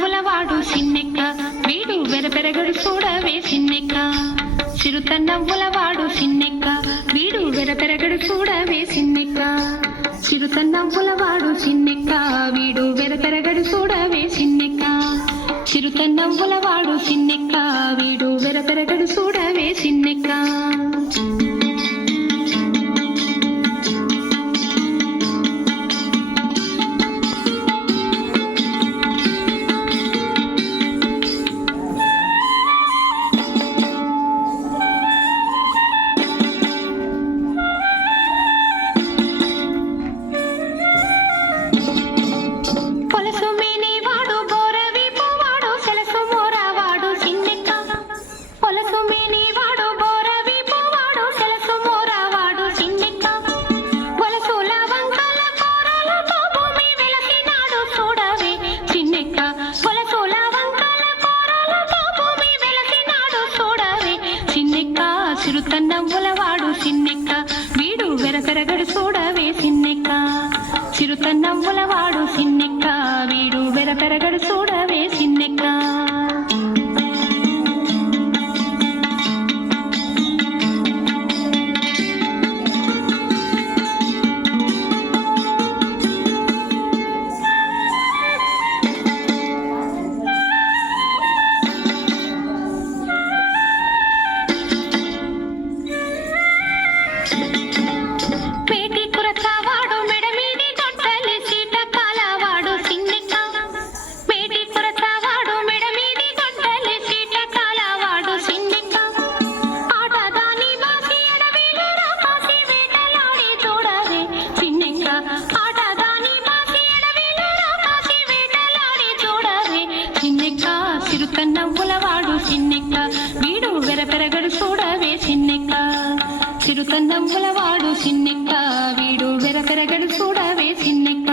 నవ్వులవాడు సిన్నెక్క వీడు వెరపెరగడు చూడవే సిన్నెక్క చిరుత నవ్వులవాడు సిన్నెక్క వీడు వెరపెరగడు చూడవే సిన్నెక్క చిరుత నవ్వులవాడు సిన్నెక్క వీడు వెరపెరగడు చూడవే సిన్నెక్క చిరుత నవ్వులవాడు సిన్నెక్క వీడు వెరపెరగడు చూడవే సిన్నెక్క చిరుత నవ్వులవాడు సిన్నెక్క వీడు వెరపెరగడు చూడవే సిన్నెక్క చిరుత నవ్వులవాడు సిన్నెక్క వీడు వెరపెరగడు చూడవే సిన్నెక్క చిరుత నవ్వులవాడు సిన్నెక్క వీడు వెరపెరగడు చూడవే సిన్నెక్క చిరుత నవ్వులవాడు సిన్నెక్క వీడు వెరపెరగడు చూడవే సిన్నెక్క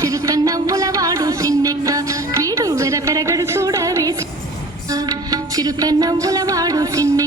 చిరుత నవ్వులవాడు సిన్నెక్క వీడు వెరపెరగడు చూడవే చిరుత నవ్వులవాడు సిన్నెక్క